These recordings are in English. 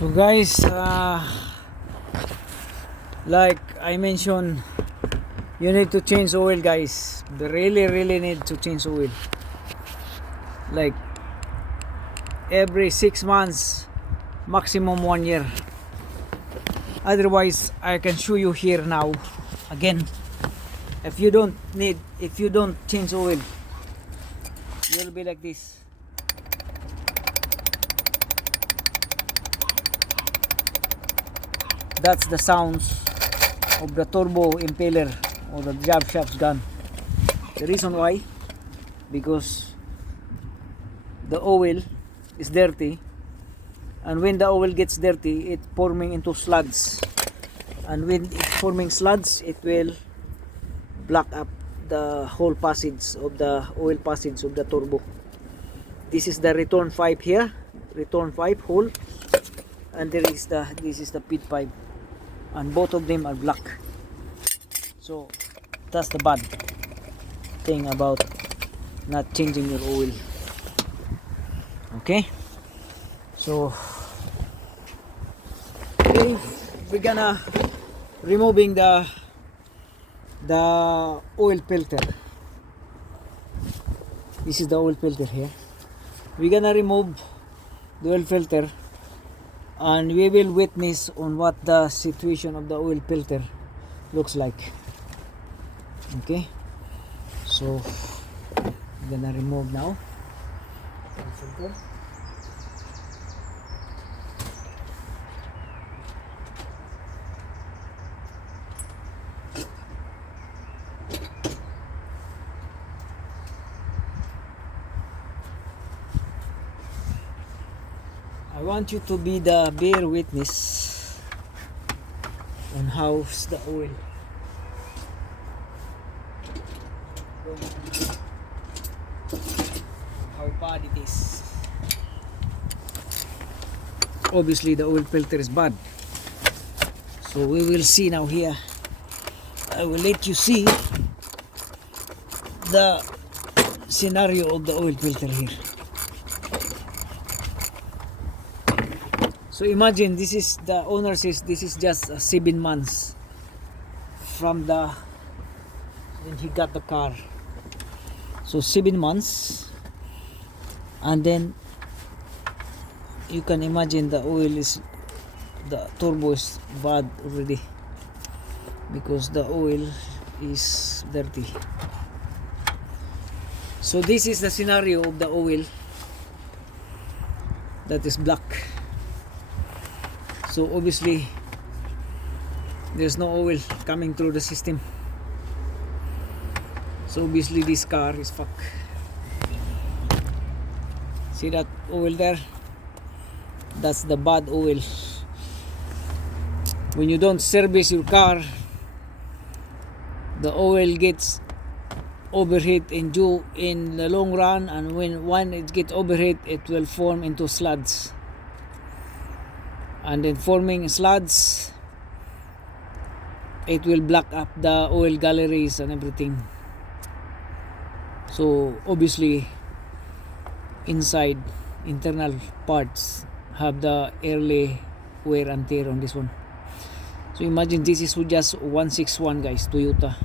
So guys, like I mentioned, you need to change oil, guys. You really need to change oil. Like every 6 months, maximum 1 year. Otherwise, I can show you here now again. If you don't change oil, you'll be like this. That's the sounds of the turbo impeller or the job shaft gun. The reason why, because the oil is dirty, and when the oil gets dirty, it's forming into sludge, and when it's forming sludge, it will block up the whole passage of the oil passage of the turbo. This is the return pipe here, return pipe hole, and this is the pit pipe, and both of them are black. So that's the bad thing about not changing your oil. Okay, so today we're gonna removing the oil filter. This is the oil filter here. We're gonna remove the oil filter, and we will witness on what the situation of the oil filter looks like. Okay, so we're gonna remove now oil filter. I want you to be the bear witness on how's the oil. How bad it is. Obviously the oil filter is bad. So we will see now here. I will let you see the scenario of the oil filter here. So imagine, this is the owner says this is just 7 months from the when he got the car. So 7 months, and then you can imagine the turbo is bad already because the oil is dirty. So this is the scenario of the oil that is black. So obviously there's no oil coming through the system. So obviously this car is fucked. See that oil there? That's the bad oil. When you don't service your car, the oil gets overheat in the long run, and when it gets overheat, it will form into sludge. And then forming sludge, it will block up the oil galleries and everything. So obviously inside internal parts have the early wear and tear on this one. So imagine this is just 161, guys, Toyota.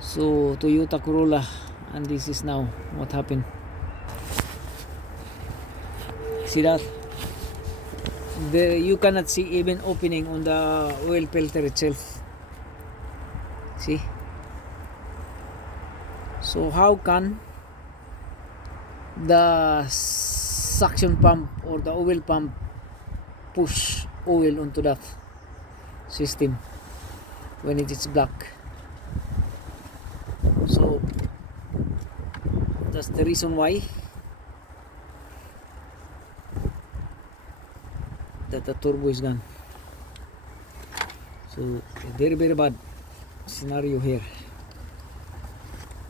So Toyota Corolla, and this is now what happened. See that? You cannot see even opening on the oil filter itself. See? So how can the suction pump or the oil pump push oil onto that system when it is black? So that's the reason why that the turbo is gone. So very bad scenario here.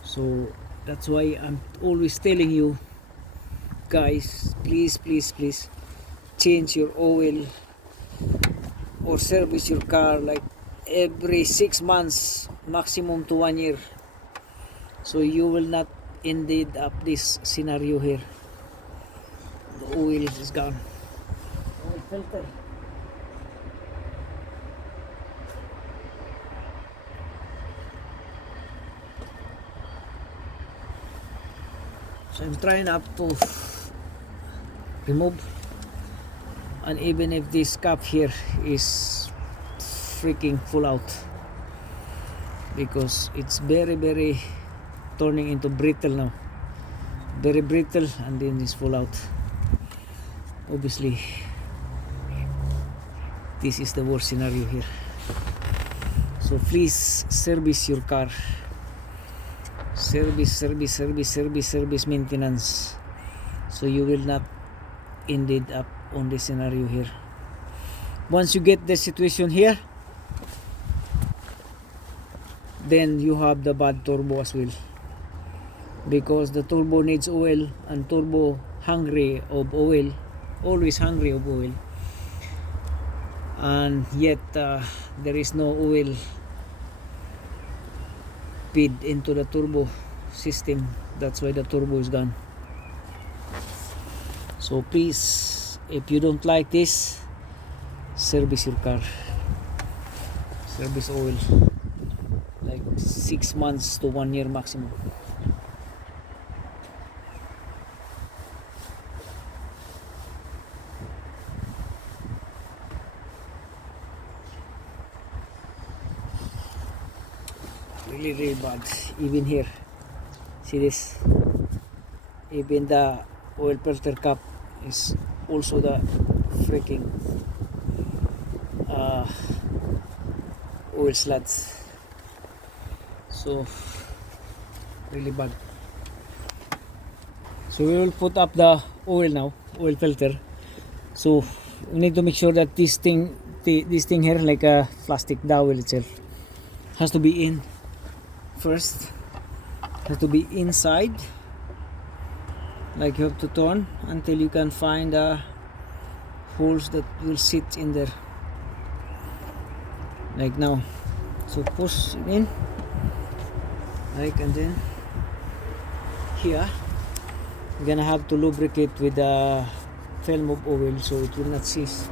So that's why I'm always telling you guys, please change your oil or service your car like every 6 months, maximum to 1 year, so you will not ended up this scenario here. The oil is gone. Oil filter. So I'm trying up to remove, and even if this cap here is freaking full out, because it's very turning into brittle now, very brittle, and then it's full out. Obviously this is the worst scenario here. So please service your car, service maintenance, so you will not ended up on this scenario here. Once you get the situation here, then you have the bad turbo as well, because the turbo needs oil, and turbo hungry of oil, always hungry of oil, and yet there is no oil feed into the turbo system. That's why the turbo is gone. So please, if you don't like this, service your car, service oil, like 6 months to 1 year maximum. Really bad. Even here, see this, even the oil filter cap is also the freaking oil slats. So really bad. So we will put up the oil now, oil filter. So we need to make sure that this thing here, like a plastic dowel itself, has to be in first, has to be inside. Like you have to turn until you can find holes that will sit in there, like now. So push it in, like, and then here you're gonna have to lubricate with a film of oil so it will not seize.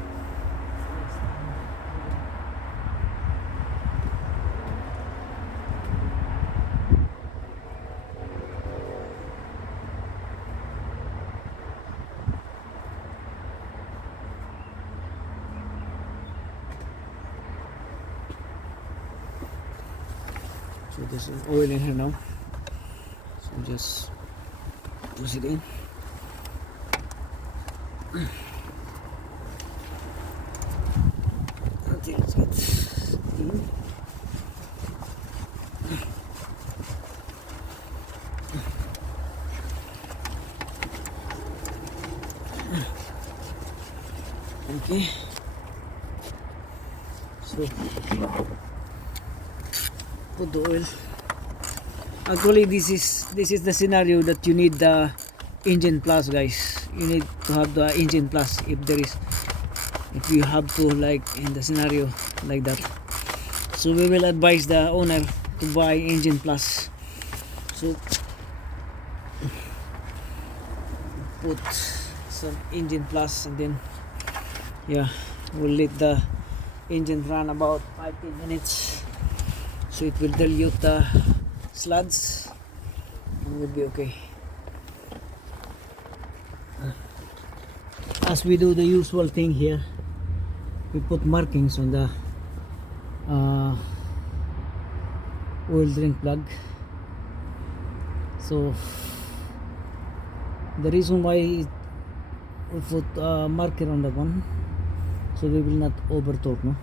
So there's oil in here now, so just push it in. Until it gets in. Okay, so put the oil. Actually this is the scenario that you need the engine plus, guys. You need to have the engine plus if you have to, like in the scenario like that. So we will advise the owner to buy engine plus. So put some engine plus, and then yeah, we'll let the engine run about 5-10 minutes, so it will dilute the sludge and will be okay. As we do the usual thing here, we put markings on the oil drain plug. So the reason why we put a marker on that one, so we will not over torque, no?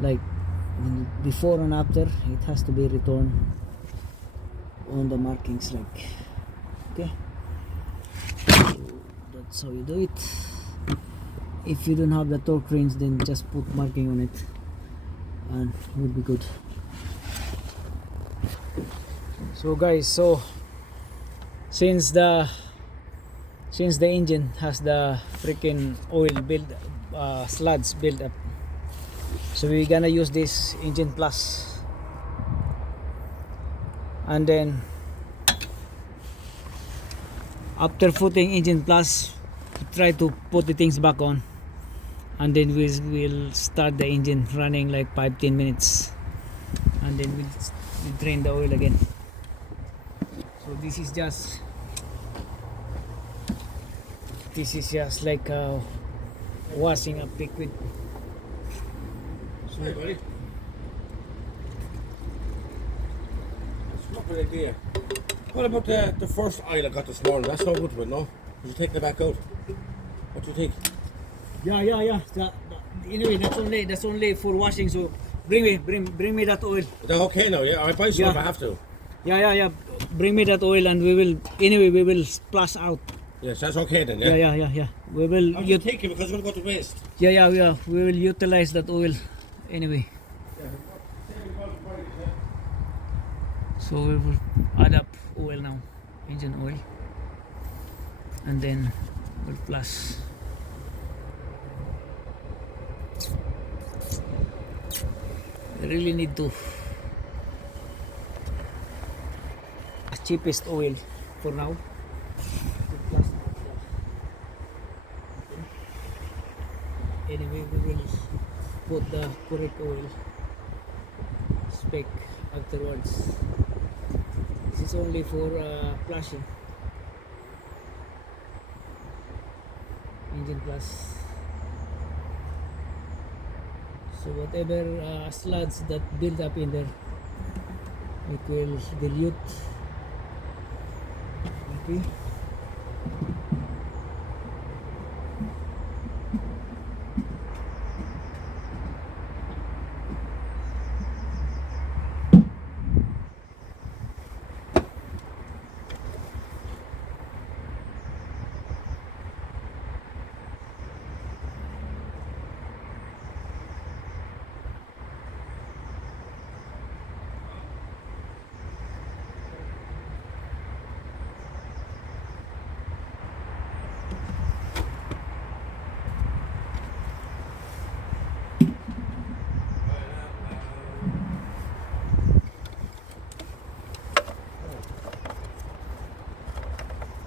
Like before and after, it has to be returned on the markings, like, okay. So that's how you do it. If you don't have the torque range, then just put marking on it and it will be good. So guys, so since the engine has the freaking oil sludge build up, so we're gonna use this engine plus, and then after putting engine plus, try to put the things back on, and then we will start the engine running like 5-10 minutes, and then we'll drain the oil again. So this is just like washing up liquid. So, hey, buddy. That's not a good idea. What about the first oil I got this morning? That's no good to it, no? Did you take it back out? What do you think? yeah. Anyway, that's only for washing. So bring me that oil. Is that okay now? Yeah, I buy some if I have to. Yeah. Bring me that oil, and we will splash out. Yes, that's okay then. Yeah. Yeah. We will. I'm just taking because it's going to go to waste. Yeah. We will utilize that oil anyway. So we will add up oil now, engine oil, and then we'll flush. We really need to cheapest oil for now. Anyway, we will put the correct oil spec afterwards. This is only for flushing, engine plus. So whatever sludge that build up in there, it will dilute. Okay.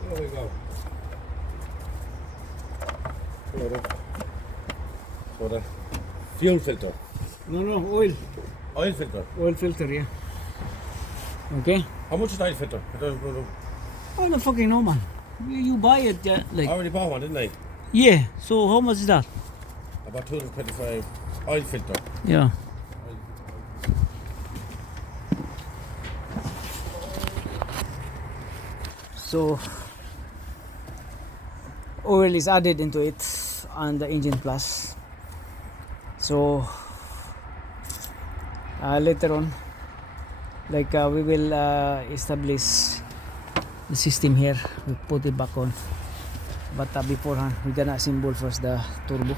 There we go. So the fuel filter. No, oil. Oil filter. Oil filter, yeah. Okay. How much is the oil filter? I I don't fucking know, man. You buy it, yeah, like. I already bought one, didn't I? Yeah. So how much is that? About 225 oil filter. Yeah. So oil is added into it on the engine plus. So later on, like we will establish the system here. We put it back on, but beforehand we're gonna assemble first the turbo.